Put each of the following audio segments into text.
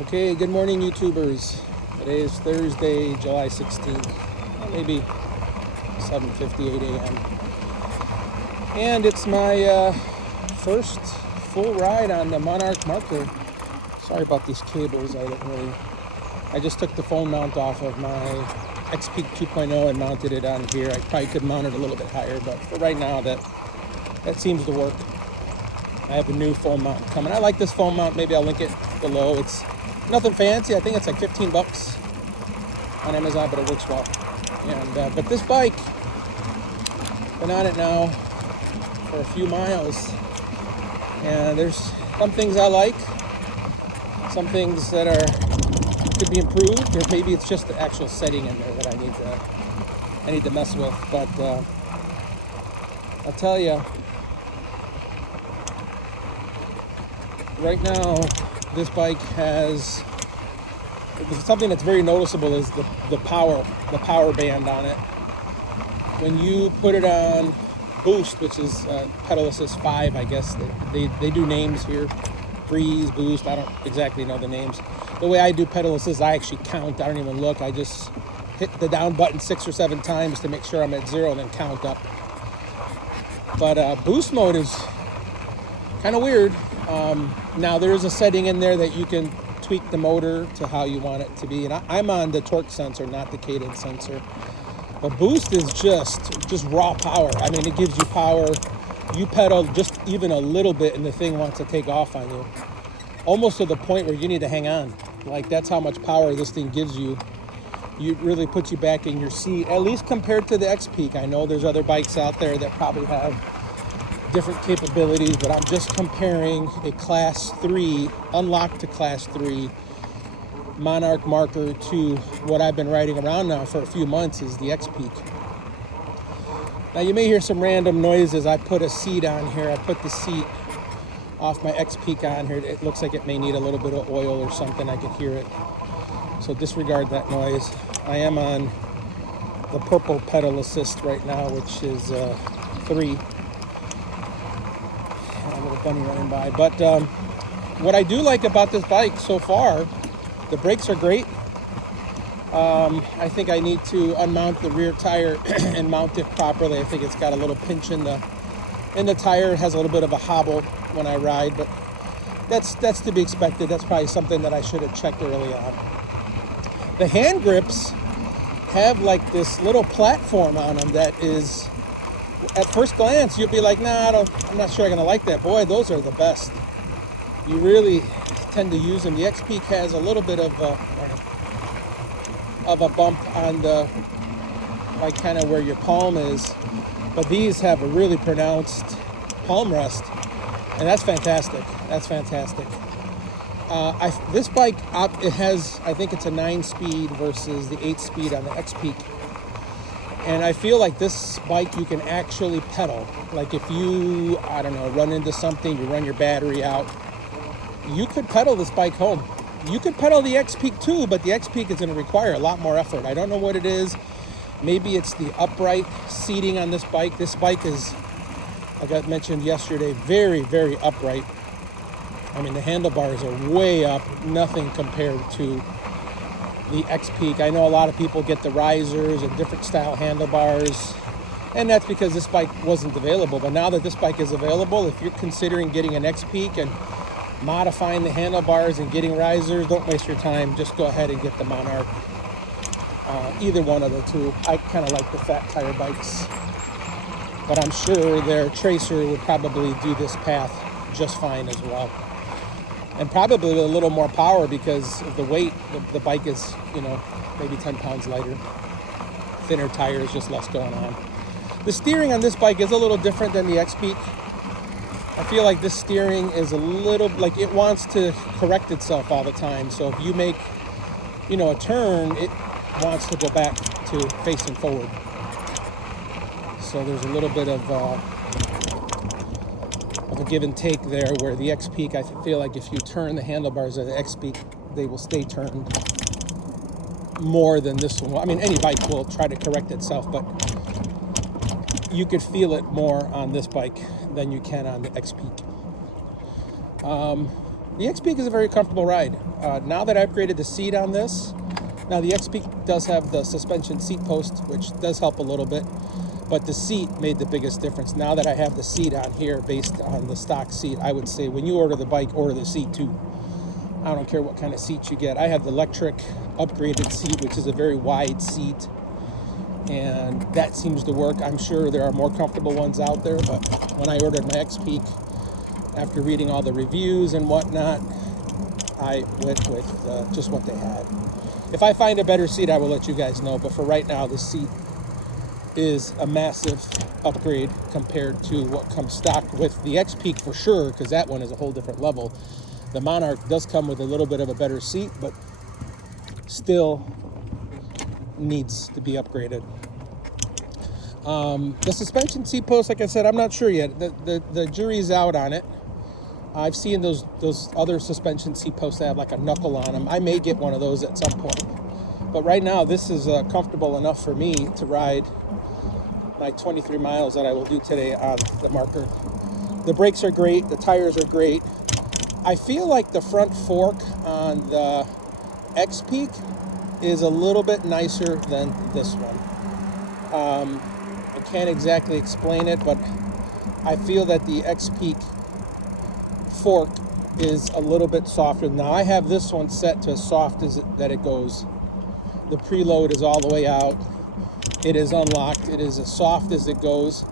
Okay, good morning, YouTubers. Today is Thursday, July 16th, maybe 7:58 a.m. And it's my first full ride on the Monarc Marker. Sorry about these cables. I just took the phone mount off of my XPeak 2.0 and mounted it on here. I probably could mount it a little bit higher, but for right now, that seems to work. I have a new phone mount coming. I like this phone mount. Maybe I'll link it below. It's nothing fancy. I think it's like 15 bucks on Amazon, but it works well. And but this bike, been on it now for a few miles, and there's some things I like, some things that could be improved, or maybe it's just the actual setting in there that I need to mess with. But I'll tell you, right now, this bike has something that's very noticeable is the power band on it. When you put it on Boost, which is pedal assist 5, I guess they do names here, Breeze, Boost. I don't exactly know the names. The way I do pedal assist, I actually count. I don't even look. I just hit the down button 6 or 7 times to make sure I'm at 0 and then count up. But Boost mode is kind of weird. Now there's a setting in there that you can tweak the motor to how you want it to be, and I'm on the torque sensor, not the cadence sensor. But Boost is just raw power. I mean, it gives you power. You pedal just even a little bit and the thing wants to take off on you, almost to the point where you need to hang on. Like, that's how much power this thing gives you. It really puts you back in your seat, at least compared to the XPeak. I know there's other bikes out there that probably have different capabilities, but I'm just comparing a Class 3, unlocked to Class 3 Monarc Marker to what I've been riding around now for a few months is the XPeak. Now you may hear some random noises. I put a seat on here. I put the seat off my XPeak on here. It looks like it may need a little bit of oil or something. I could hear it. So disregard that noise. I am on the purple pedal assist right now, which is 3. A little bunny running by. But what I do like about this bike so far, the brakes are great. I think I need to unmount the rear tire and mount it properly. I think it's got a little pinch in the tire. It has a little bit of a hobble when I ride, but that's to be expected. That's probably something that I should have checked early on. The hand grips have like this little platform on them that is, at first glance, you'll be like, nah, I'm not sure I'm gonna like that. Boy, those are the best. You really tend to use them. The XPeak has a little bit of a bump on the, like, kind of where your palm is, but these have a really pronounced palm rest, and that's fantastic. That's fantastic. This bike, it has, I think it's a 9-speed versus the 8-speed on the XPeak. And I feel like this bike you can actually pedal. Like if you, I don't know, run into something, you run your battery out, you could pedal this bike home. You could pedal the XPeak too, but the XPeak is going to require a lot more effort. I don't know what it is. Maybe it's the upright seating on this bike. This bike is, like I mentioned yesterday, very, very upright. I mean, the handlebars are way up, nothing compared to the XPeak. I know a lot of people get the risers and different style handlebars, and that's because this bike wasn't available. But now that this bike is available, if you're considering getting an XPeak and modifying the handlebars and getting risers, don't waste your time. Just go ahead and get the Monarch. Either one of the two. I kind of like the fat tire bikes, but I'm sure their Tracer would probably do this path just fine as well. And probably with a little more power because of the weight. The bike is, maybe 10 pounds lighter. Thinner tires, just less going on. The steering on this bike is a little different than the XPeak. I feel like this steering is a little, like, it wants to correct itself all the time. So if you make, a turn, it wants to go back to facing forward. So there's a little bit of a give and take there, where the XPeak, I feel like if you turn the handlebars of the XPeak, they will stay turned more than this one. I mean, any bike will try to correct itself, but you could feel it more on this bike than you can on the XPeak. The XPeak is a very comfortable ride. Now that I upgraded the seat on this, now the XPeak does have the suspension seat post, which does help a little bit, but the seat made the biggest difference. Now that I have the seat on here based on the stock seat, I would say when you order the bike, order the seat too. I don't care what kind of seat you get. I have the Lectric upgraded seat, which is a very wide seat, and that seems to work. I'm sure there are more comfortable ones out there, but when I ordered my XPeak, after reading all the reviews and whatnot, I went with just what they had. If I find a better seat, I will let you guys know, but for right now, the seat is a massive upgrade compared to what comes stock with the XPeak for sure, because that one is a whole different level. The Monarch does come with a little bit of a better seat, but still needs to be upgraded. The suspension seat post, like I said, I'm not sure yet. The jury's out on it. I've seen those other suspension seat posts that have like a knuckle on them. I may get one of those at some point. But right now, this is comfortable enough for me to ride my 23 miles that I will do today on the Marker. The brakes are great. The tires are great. I feel like the front fork on the XPeak is a little bit nicer than this one. I can't exactly explain it, but I feel that the XPeak fork is a little bit softer. Now I have this one set to as soft as it goes. The preload is all the way out. It is unlocked. It is as soft as it goes.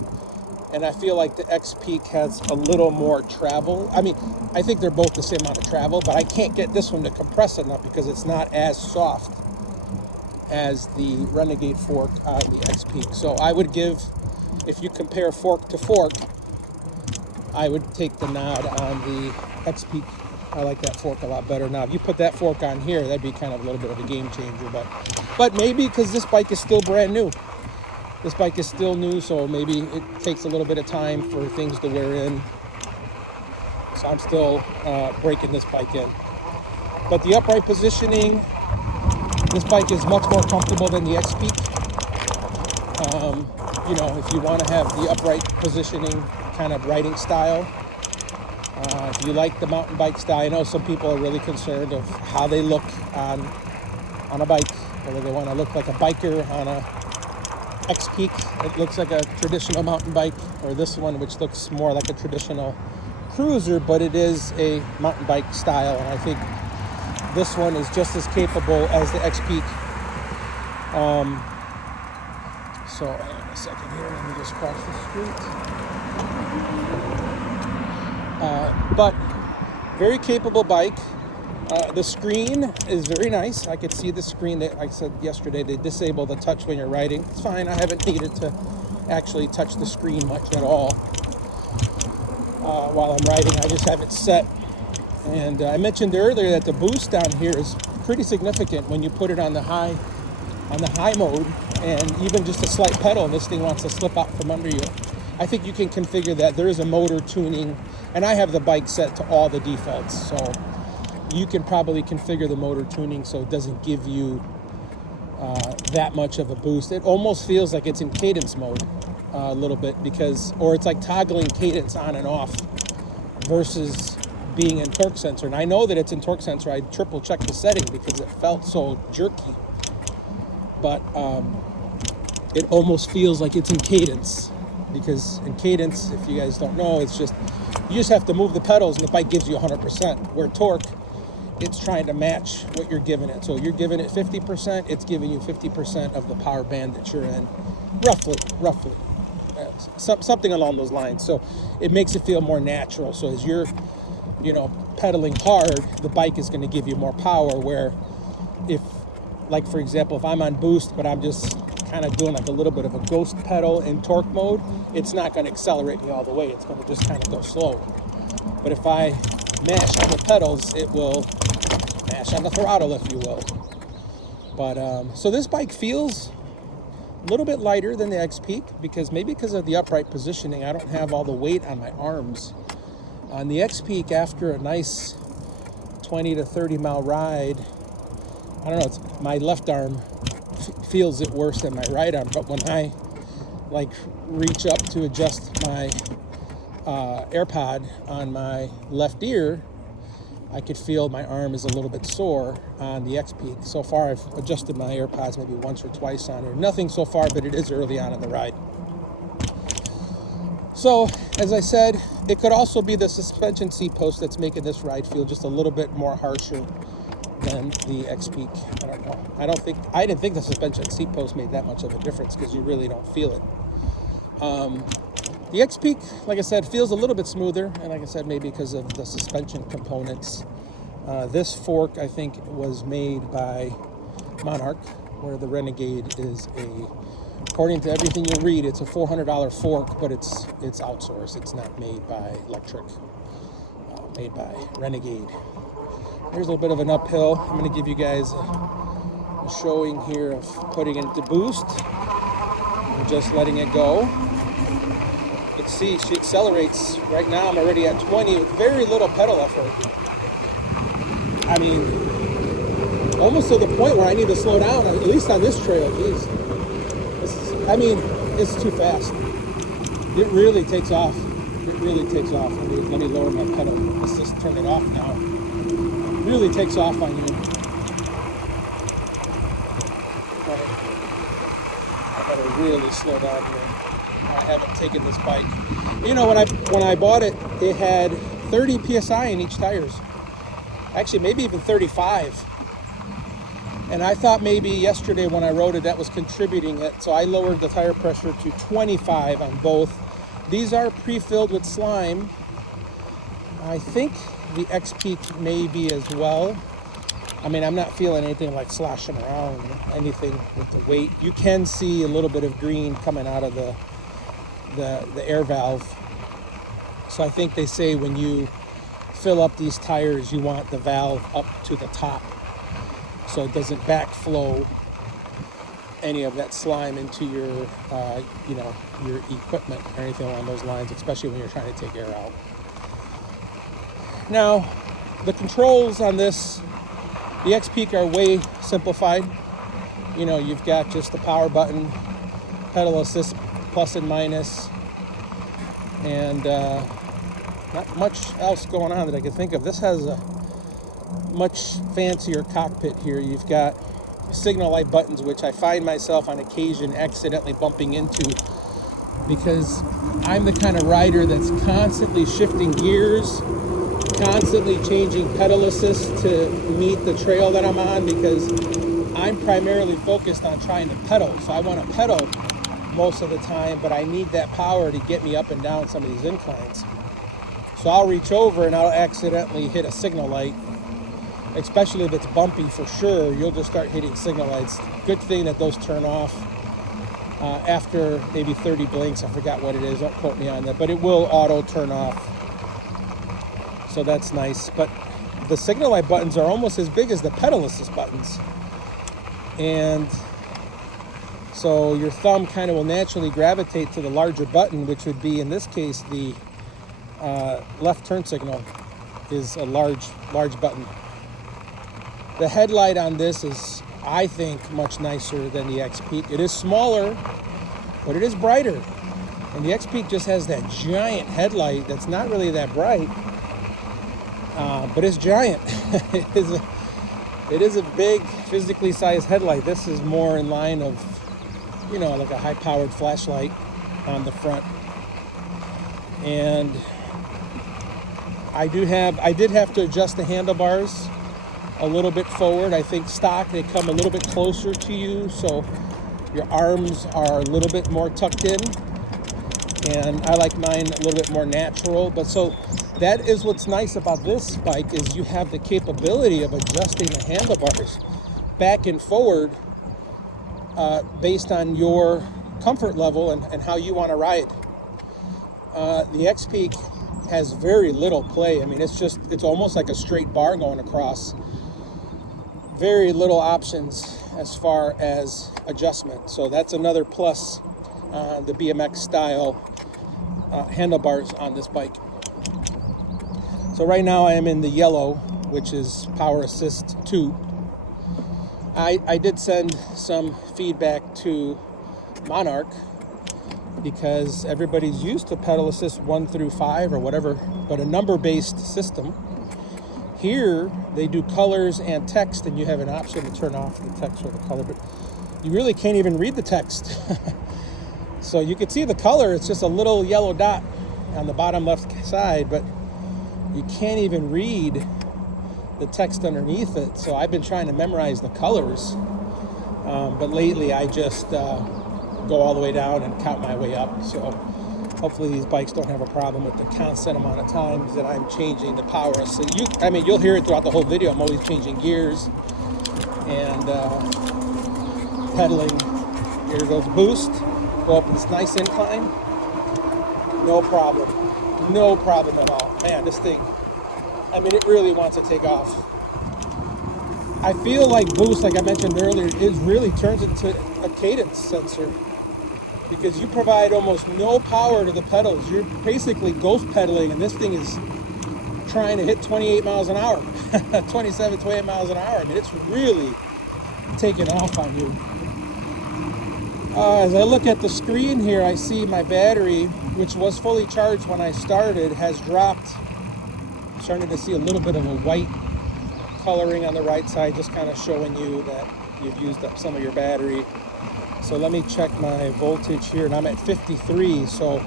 And I feel like the XPeak has a little more travel. I mean, I think they're both the same amount of travel, but I can't get this one to compress enough because it's not as soft as the Renegade fork on the XPeak. So I would give, if you compare fork to fork, I would take the nod on the XPeak. I like that fork a lot better. Now, if you put that fork on here, that'd be kind of a little bit of a game changer. But maybe because this bike is still brand new. This bike is still new, so maybe it takes a little bit of time for things to wear in. So I'm still breaking this bike in. But the upright positioning, this bike is much more comfortable than the XPeak. You know, if you want to have the upright positioning kind of riding style, if you like the mountain bike style, I know some people are really concerned of how they look on a bike, whether they want to look like a biker on a XPeak, it looks like a traditional mountain bike, or this one, which looks more like a traditional cruiser, but it is a mountain bike style, and I think this one is just as capable as the XPeak. So, hang on a second here, let me just cross the street. But very capable bike. The screen is very nice. I could see the screen that I said yesterday, they disable the touch when you're riding. It's fine. I haven't needed to actually touch the screen much at all while I'm riding. I just have it set. And I mentioned earlier that the boost down here is pretty significant when you put it on the high mode, and even just a slight pedal, this thing wants to slip out from under you. I think you can configure that. There is a motor tuning, and I have the bike set to all the defaults, so you can probably configure the motor tuning so it doesn't give you that much of a boost. It almost feels like it's in cadence mode a little bit, or it's like toggling cadence on and off versus being in torque sensor. And I know that it's in torque sensor. I triple checked the setting because it felt so jerky. But it almost feels like it's in cadence, because in cadence, if you guys don't know, it's just, you just have to move the pedals and the bike gives you 100%. Where torque, it's trying to match what you're giving it. So you're giving it 50%, it's giving you 50% of the power band that you're in, roughly, something along those lines. So it makes it feel more natural. So as you're, pedaling hard, the bike is going to give you more power. Where if, like for example, if I'm on boost, but I'm just kind of doing like a little bit of a ghost pedal in torque mode, it's not going to accelerate me all the way. It's going to just kind of go slow. But if I mash on the pedals, it will mash on the throttle, if you will. But so this bike feels a little bit lighter than the XPeak, because of the upright positioning, I don't have all the weight on my arms. On the XPeak, after a nice 20 to 30 mile ride, I don't know, my left arm feels it worse than my right arm. But when I reach up to adjust my AirPod on my left ear, I could feel my arm is a little bit sore on the XPeak. So far, I've adjusted my AirPods maybe once or twice on it. Nothing so far, but it is early on in the ride. So, as I said, it could also be the suspension seat post that's making this ride feel just a little bit more harsher than the XPeak. I don't know. I didn't think the suspension seat post made that much of a difference because you really don't feel it. The XPeak, like I said, feels a little bit smoother, and like I said, maybe because of the suspension components. This fork, I think, was made by Monarch, where the Renegade is according to everything you read, it's a $400 fork, but it's outsourced. It's not made by Lectric, made by Renegade. Here's a little bit of an uphill. I'm going to give you guys a showing here of putting it into boost and just letting it go. You can see she accelerates. Right now I'm already at 20 with very little pedal effort. I mean, almost to the point where I need to slow down, at least on this trail. Geez. It's too fast. It really takes off. It really takes off. Let me lower my pedal. Let's just turn it off now. It really takes off on you. I gotta really slow down here. I haven't taken this bike. You know, when I bought it, it had 30 psi in each tires. Actually, maybe even 35. And I thought maybe yesterday when I rode it, that was contributing it. So I lowered the tire pressure to 25 on both. These are pre-filled with slime. I think the XPeak may be as well. I mean, I'm not feeling anything like sloshing around, anything with the weight. You can see a little bit of green coming out of the air valve. So I think they say when you fill up these tires, you want the valve up to the top, so it doesn't backflow any of that slime into your, your equipment or anything along those lines, especially when you're trying to take air out. Now, the controls on this, the XPeak are way simplified. You know, you've got just the power button, pedal assist plus and minus, and not much else going on that I can think of. This has a much fancier cockpit here. You've got signal light buttons, which I find myself on occasion accidentally bumping into because I'm the kind of rider that's constantly shifting gears, constantly changing pedal assist to meet the trail that I'm on, because I'm primarily focused on trying to pedal. So I want to pedal most of the time, but I need that power to get me up and down some of these inclines. So I'll reach over and I'll accidentally hit a signal light. Especially if it's bumpy, for sure, you'll just start hitting signal lights. Good thing that those turn off after maybe 30 blinks. I forgot what it is, don't quote me on that, but it will auto turn off. So that's nice. But the signal light buttons are almost as big as the pedal assist buttons. And so your thumb kind of will naturally gravitate to the larger button, which would be, in this case, the left turn signal is a large button. The headlight on this is, I think, much nicer than the XPeak. It is smaller, but it is brighter. And the XPeak just has that giant headlight that's not really that bright, but it's giant. It is a big, physically sized headlight. This is more in line of, like a high-powered flashlight on the front. And I did have to adjust the handlebars a little bit forward. I think stock, they come a little bit closer to you, so your arms are a little bit more tucked in, and I like mine a little bit more natural. But so that is what's nice about this bike, is you have the capability of adjusting the handlebars back and forward based on your comfort level and how you want to ride. The XPeak has very little play. I mean, it's almost like a straight bar going across. Very little options as far as adjustment. So that's another plus on the BMX style handlebars on this bike. So right now I am in the yellow, which is Power Assist 2. I did send some feedback to Monarch because everybody's used to pedal assist 1 through 5 or whatever, but a number-based system. Here, they do colors and text, and you have an option to turn off the text or the color, but you really can't even read the text. So you can see the color, it's just a little yellow dot on the bottom left side, but you can't even read the text underneath it. So I've been trying to memorize the colors, but lately I just go all the way down and count my way up. So hopefully these bikes don't have a problem with the constant amount of times that I'm changing the power. So you'll hear it throughout the whole video. I'm always changing gears and pedaling. Here goes boost. Go up this nice incline. No problem. No problem at all. Man, this thing, it really wants to take off. I feel like boost, like I mentioned earlier, it really turns into a cadence sensor, because you provide almost no power to the pedals. You're basically ghost pedaling, and this thing is trying to hit 28 miles an hour, 27, 28 miles an hour. It's really taking off on you. As I look at the screen here, I see my battery, which was fully charged when I started, has dropped. I'm starting to see a little bit of a white coloring on the right side, just kind of showing you that you've used up some of your battery. So let me check my voltage here, and I'm at 53. So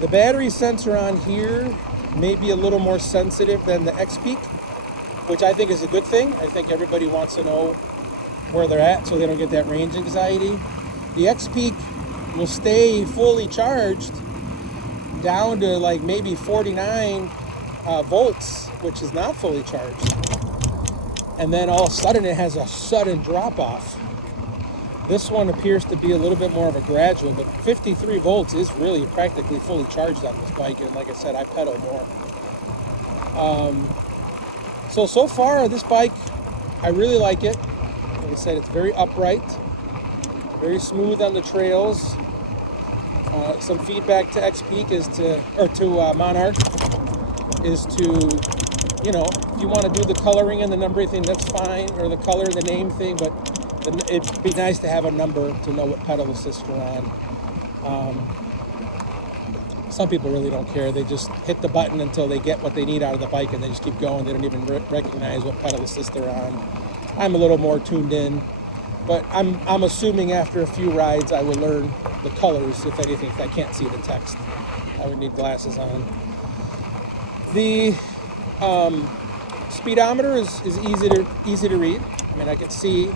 the battery sensor on here may be a little more sensitive than the XPeak, which I think is a good thing. I think everybody wants to know where they're at so they don't get that range anxiety. The XPeak will stay fully charged down to like maybe 49 volts, which is not fully charged. And then all of a sudden it has a sudden drop off. This one appears to be a little bit more of a gradual, but 53 volts is really practically fully charged on this bike. And like I said, I pedal more. So far this bike, I really like it. Like I said, it's very upright, very smooth on the trails. Some feedback to XPeak to Monarch is to, if you want to do the coloring and the numbering thing, that's fine, or the color and the name thing, but it'd be nice to have a number to know what pedal assist you're on. Some people really don't care. They just hit the button until they get what they need out of the bike, and they just keep going. They don't even recognize what pedal assist they're on. I'm a little more tuned in, but I'm assuming after a few rides I will learn the colors, if anything, if I can't see the text. I would need glasses on. The speedometer is easy to read. I can see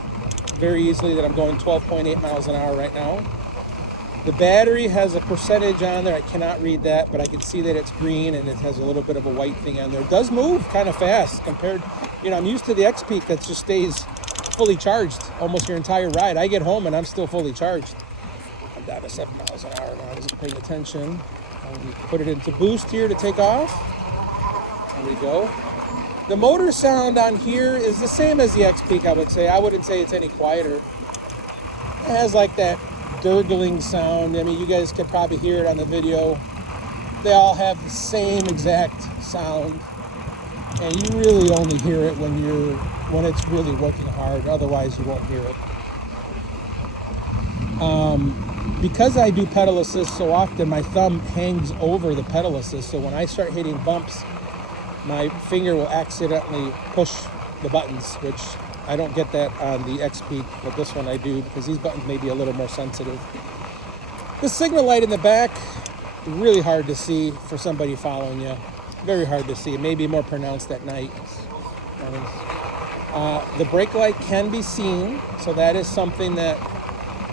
very easily that I'm going 12.8 miles an hour right now. The battery has a percentage on there. I cannot read that, but I can see that it's green and it has a little bit of a white thing on there. It does move kind of fast compared, I'm used to the XPeak that just stays fully charged almost your entire ride. I get home and I'm still fully charged. I'm down to 7 miles an hour now. I wasn't paying attention. We put it into boost here to take off. There we go. The motor sound on here is the same as the XPeak, I would say. I wouldn't say it's any quieter. It has like that gurgling sound. You guys can probably hear it on the video. They all have the same exact sound, and you really only hear it when it's really working hard. Otherwise, you won't hear it. Because I do pedal assist so often, my thumb hangs over the pedal assist. So when I start hitting bumps, my finger will accidentally push the buttons, which I don't get that on the XPeak, but this one I do, because these buttons may be a little more sensitive. The signal light in the back, really hard to see for somebody following you. Very hard to see. It may be more pronounced at night. The brake light can be seen, so that is something that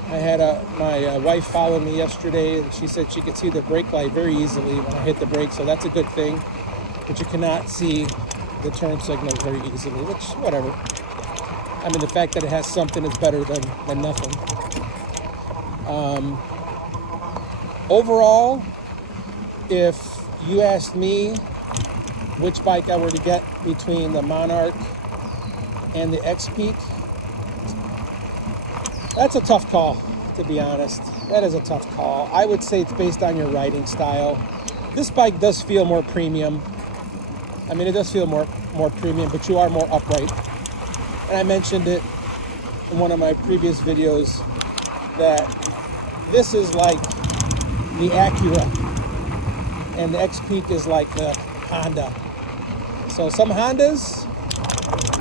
I had my wife followed me yesterday, and she said she could see the brake light very easily when I hit the brake, so that's a good thing. But you cannot see the turn signal very easily, which, whatever. The fact that it has something is better than nothing. Overall, if you asked me which bike I were to get between the Monarch and the XPeak, that's a tough call, to be honest. That is a tough call. I would say it's based on your riding style. This bike does feel more premium. It does feel more premium, but you are more upright. And I mentioned it in one of my previous videos that this is like the Acura and the XPeak is like the Honda. So some Hondas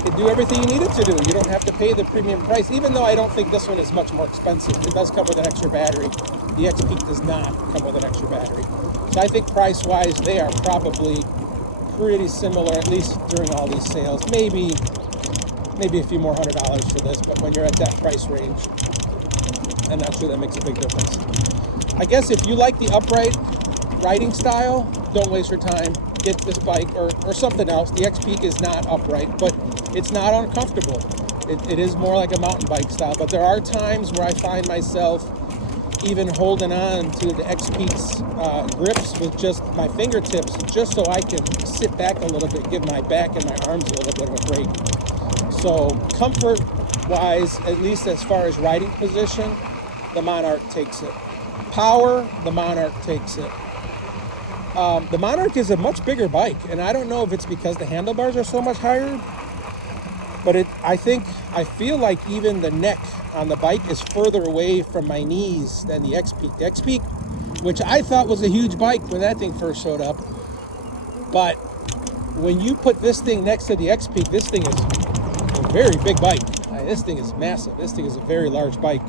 can do everything you need it to do. You don't have to pay the premium price, even though I don't think this one is much more expensive. It does come with an extra battery. The XPeak does not come with an extra battery. So I think price-wise, they are probably pretty similar, at least during all these sales. Maybe a few more $100 for this, but when you're at that price range, I'm not sure that makes a big difference. I guess if you like the upright riding style, don't waste your time. Get this bike or something else. The XPeak is not upright, but it's not uncomfortable. It is more like a mountain bike style, but there are times where I find myself even holding on to the XPeak's grips with just my fingertips, just so I can sit back a little bit, give my back and my arms a little bit of a break. So comfort-wise, at least as far as riding position, the Monarch takes it. Power, the Monarch takes it. The Monarch is a much bigger bike, and I don't know if it's because the handlebars are so much higher, but I feel like even the neck on the bike is further away from my knees than the XPeak. The XPeak, which I thought was a huge bike when that thing first showed up, but when you put this thing next to the XPeak, this thing is a very big bike. This thing is massive. This thing is a very large bike,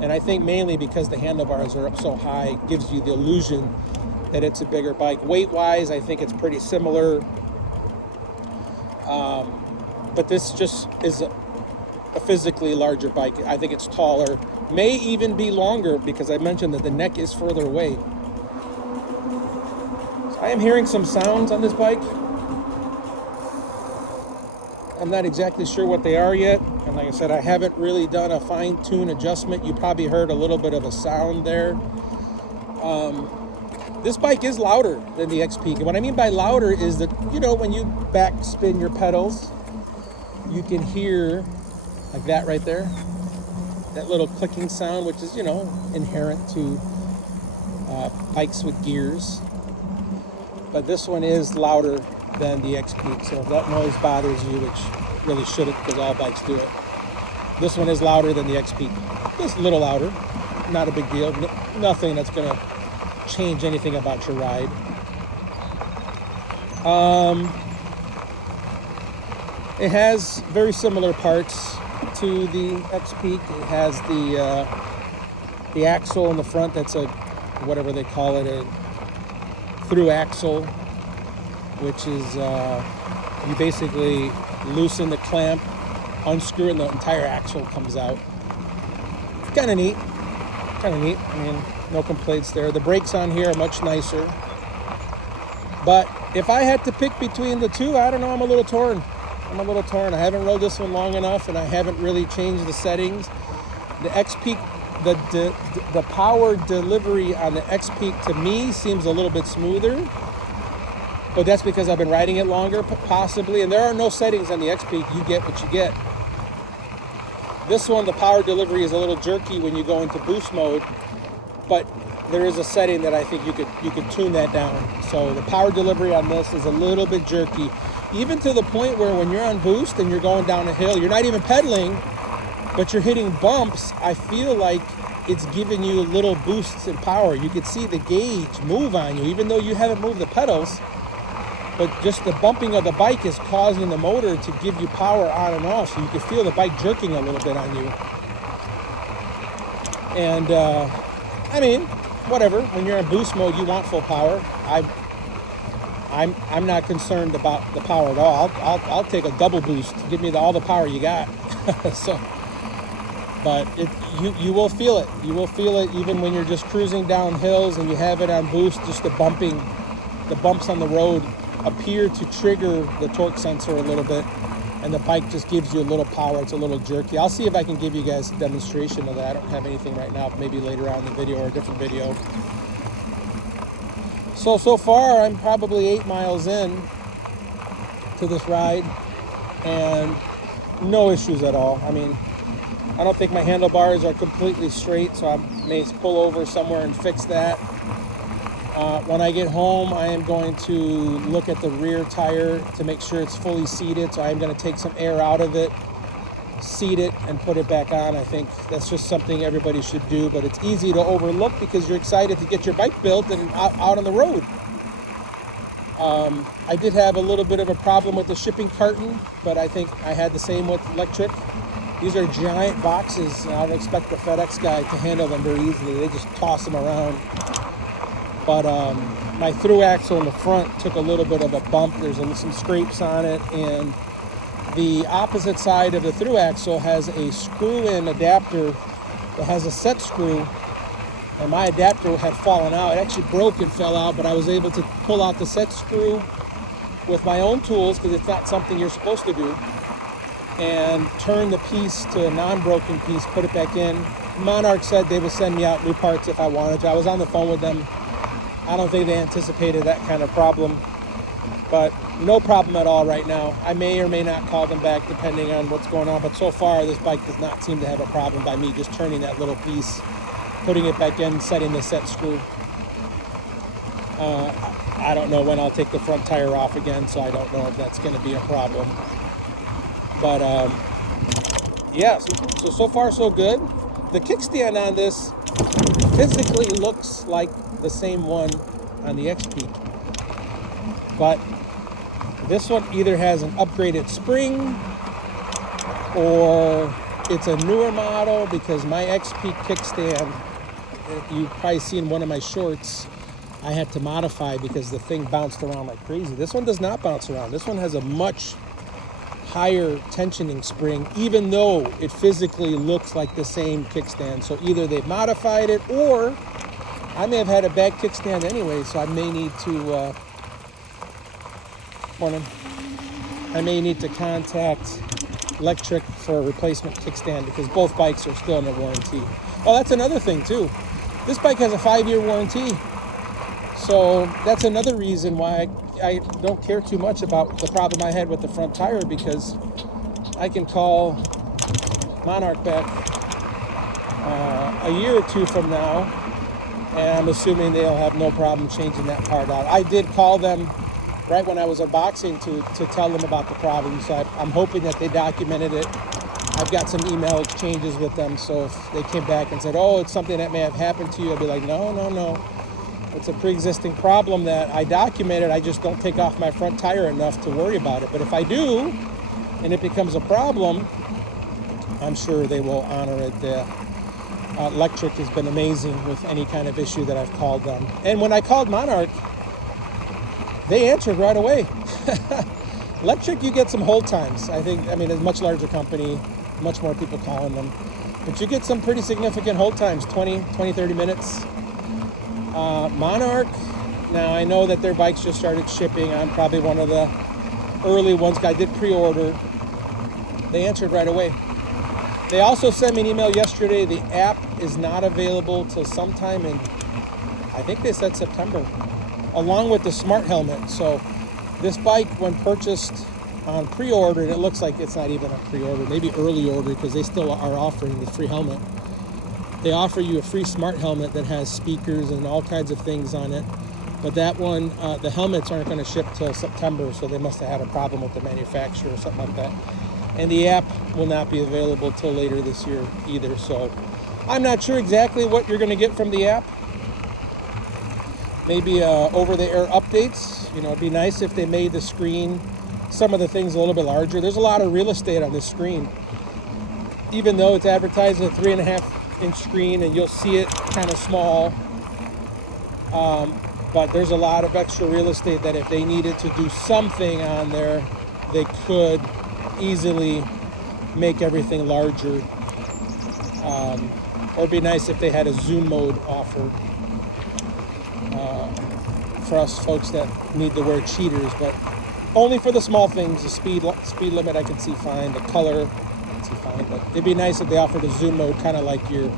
and I think mainly because the handlebars are up so high, it gives you the illusion that it's a bigger bike. Weight-wise, I think it's pretty similar. But this just is a physically larger bike. I think it's taller. May even be longer because I mentioned that the neck is further away. So I am hearing some sounds on this bike. I'm not exactly sure what they are yet. And like I said, I haven't really done a fine-tune adjustment. You probably heard a little bit of a sound there. This bike is louder than the XPeak. And what I mean by louder is that, you know, when you backspin your pedals, you can hear like that right there. That little clicking sound, which is, you know, inherent to bikes with gears. But this one is louder than the XPeak. So if that noise bothers you, which really shouldn't because all bikes do it, this one is louder than the XPeak. Just a little louder. Not a big deal. Nothing that's going to change anything about your ride. It has very similar parts to the XPeak. It has the axle in the front. That's a, whatever they call it, a through axle, which is you basically loosen the clamp, unscrew, and the entire axle comes out. It's kind of neat. I mean, no complaints there. The brakes on here are much nicer. But if I had to pick between the two, I don't know, I'm a little torn. I haven't rode this one long enough, and I haven't really changed the settings. The XPeak, the power delivery on the XPeak to me seems a little bit smoother. But that's because I've been riding it longer, possibly. And there are no settings on the XPeak. You get what you get. This one, the power delivery is a little jerky when you go into boost mode, but there is a setting that I think you could tune that down. So the power delivery on this is a little bit jerky, even to the point where when you're on boost and you're going down a hill, you're not even pedaling, but you're hitting bumps. I feel like it's giving you little boosts in power. You can see the gauge move on you, even though you haven't moved the pedals. But just the bumping of the bike is causing the motor to give you power on and off, so you can feel the bike jerking a little bit on you. And I mean, whatever. When you're in boost mode, you want full power. I'm not concerned about the power at all. I'll take a double boost. Give me all the power you got. So, but you will feel it. You will feel it even when you're just cruising down hills and you have it on boost. Just the bumps on the road appear to trigger the torque sensor a little bit, and the bike just gives you a little power. It's a little jerky. I'll see if I can give you guys a demonstration of that. I don't have anything right now, but maybe later on in the video or a different video. So far I'm probably 8 miles in to this ride and no issues at all. I mean, I don't think my handlebars are completely straight, so I may pull over somewhere and fix that. When I get home, I am going to look at the rear tire to make sure it's fully seated. So I'm going to take some air out of it, seat it, and put it back on. I think that's just something everybody should do, but it's easy to overlook because you're excited to get your bike built and out on the road. I did have a little bit of a problem with the shipping carton, but I think I had the same with Lectric. These are giant boxes, and I don't expect the FedEx guy to handle them very easily. They just toss them around. But my through axle in the front took a little bit of a bump. There's some scrapes on it, and the opposite side of the through axle has a screw-in adapter that has a set screw, and my adapter had fallen out. It actually broke and fell out, but I was able to pull out the set screw with my own tools, because it's not something you're supposed to do, and turn the piece to a non-broken piece, put it back in. Monarch said they would send me out new parts if I wanted to. I was on the phone with them. I don't think they anticipated that kind of problem, but no problem at all right now. I may or may not call them back depending on what's going on, but so far this bike does not seem to have a problem by me just turning that little piece, putting it back in, setting the set screw. I don't know when I'll take the front tire off again, so I don't know if that's going to be a problem. But yeah, so far so good. The kickstand on this physically looks like the same one on the XPeak, but this one either has an upgraded spring or it's a newer model, because my XPeak kickstand, you've probably seen one of my shorts, I had to modify because the thing bounced around like crazy. This one does not bounce around. This one has a much higher tensioning spring, even though it physically looks like the same kickstand. So either they've modified it, or I may have had a bad kickstand anyway, so I may need to contact Lectric for a replacement kickstand, because both bikes are still under warranty. Oh, that's another thing too. This bike has a 5-year warranty. So that's another reason why I don't care too much about the problem I had with the front tire, because I can call Monarch back a year or two from now, and I'm assuming they'll have no problem changing that part out. I did call them right when I was unboxing to tell them about the problem, so I'm hoping that they documented it. I've got some email exchanges with them, so if they came back and said, oh, it's something that may have happened to you, I'd be like, no. It's a pre-existing problem that I documented. I just don't take off my front tire enough to worry about it. But if I do, and it becomes a problem, I'm sure they will honor it. Lectric has been amazing with any kind of issue that I've called them. And when I called Monarch, they answered right away. Lectric, you get some hold times. I mean, it's a much larger company, much more people calling them. But you get some pretty significant hold times, 20, 30 minutes. Monarch, now I know that their bikes just started shipping. I'm probably one of the early ones. I did pre-order. They answered right away. They also sent me an email yesterday. The app is not available till sometime in, I think they said September, along with the smart helmet. So this bike, when purchased on pre-order, and it looks like it's not even a pre-order, maybe early order, because they still are offering the free helmet. They offer you a free smart helmet that has speakers and all kinds of things on it. But that one, the helmets aren't going to ship till September, so they must have had a problem with the manufacturer or something like that. And the app will not be available till later this year either. So I'm not sure exactly what you're going to get from the app. Maybe over-the-air updates. You know, it'd be nice if they made the screen, some of the things a little bit larger. There's a lot of real estate on this screen. Even though it's advertised as a 3.5-inch screen, and you'll see it kind of small, but there's a lot of extra real estate that if they needed to do something on there, they could easily make everything larger. Or it'd be nice if they had a zoom mode offered for us folks that need to wear cheaters, but only for the small things. The speed limit I can see fine, the color I can see fine, but it'd be nice if they offered a zoom mode, kind of like your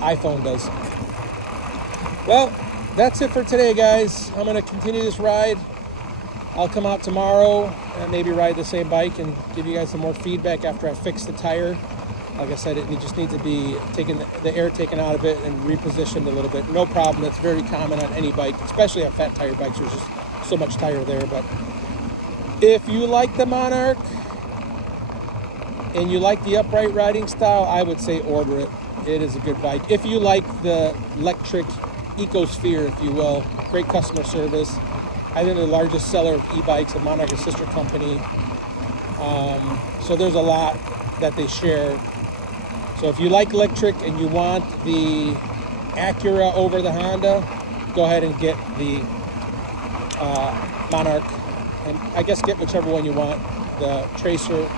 iPhone does. Well, that's it for today, guys. I'm going to continue this ride. I'll come out tomorrow and maybe ride the same bike and give you guys some more feedback after I fix the tire. Like I said, it just needs to be the air taken out of it and repositioned a little bit. No problem. That's very common on any bike, especially on fat tire bikes. There's just so much tire there. But if you like the Monarch and you like the upright riding style, I would say order it. It is a good bike. If you like the Lectric Ecosphere, if you will, great customer service. I think the largest seller of e-bikes, and Monarch, a sister company. So there's a lot that they share. So if you like Lectric and you want the Acura over the Honda, go ahead and get the Monarch, and I guess get whichever one you want, the Tracer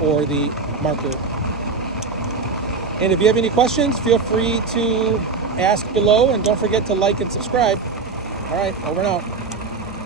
or the Marker. And if you have any questions, feel free to ask below, and don't forget to like and subscribe. All right, over and out.